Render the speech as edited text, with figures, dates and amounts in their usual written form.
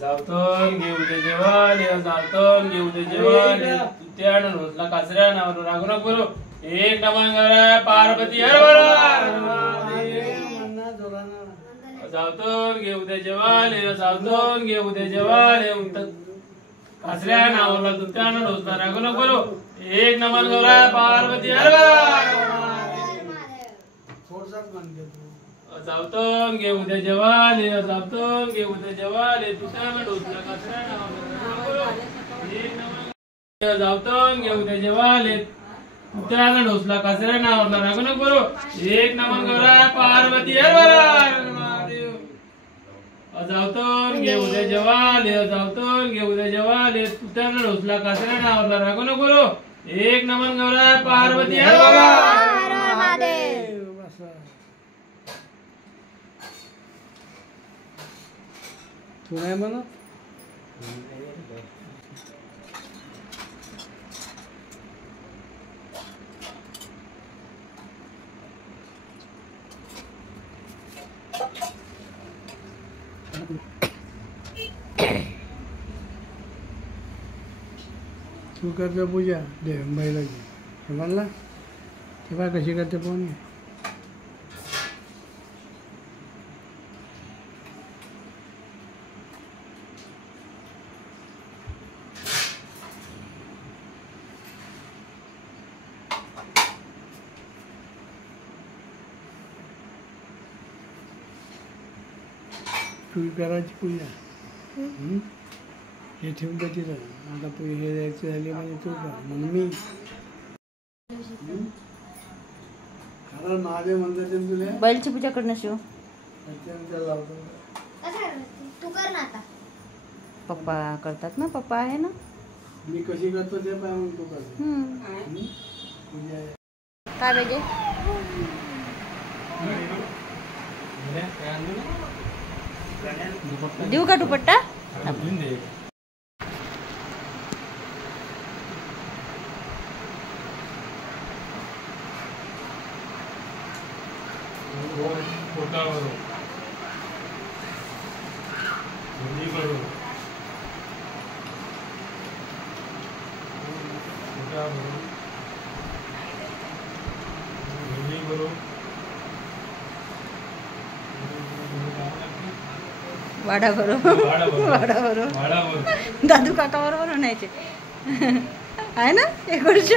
जावतोन घेऊ दे जेवाले जावतोन घेऊ दे जेवाले त्यान रोजला कासऱ्या नावावर रागू नको बोलो एक नमन करा पार्वती हर जावतोन घेऊ दे जेवाले जावतोन घेऊ दे जेवाले कासऱ्या नावावर त्यान रोजला रागू नको बोलो एक नमन करा पार्वती हर जावतोन घेऊ दे जेवाले जावतोन घेऊ दे जेवाले तुझ्यानं डोसला कासऱ्या नावावर एक नमन जावतोन घेऊ दे जेवाले तुझ्यानं डोसला कासऱ्या नावावर रागू नको बोलो एक नमन करा पार्वती हर महादेव जावतोन घेऊ दे जेवाले जावतोन घेऊ दे जेवाले तुझ्यानं डोसला कासऱ्या नावावर रागू नको बोलो एक नमन करा पार्वती हर महादेव तू नाही म्हणत तू करतो पूजा दे बैलाची हे म्हणला तेव्हा कशी करते पण तू करायची पूजा हे ठेवून दे तिथं आता हे द्यायचं झाली म्हणजे तू कर मग मी कारण महादेव म्हणतात तुला बैलची पूजा करणं शिव तू कर ना आता पप्पा करतात ना पप्पा आहे ना मी कशी करतो ते पाय मग तू कर पूजा काय पाहिजे देऊ का दुपट्टा वाडा बरोबर दादू काका बरोबर म्हणायचे आहे ना एक वर्ष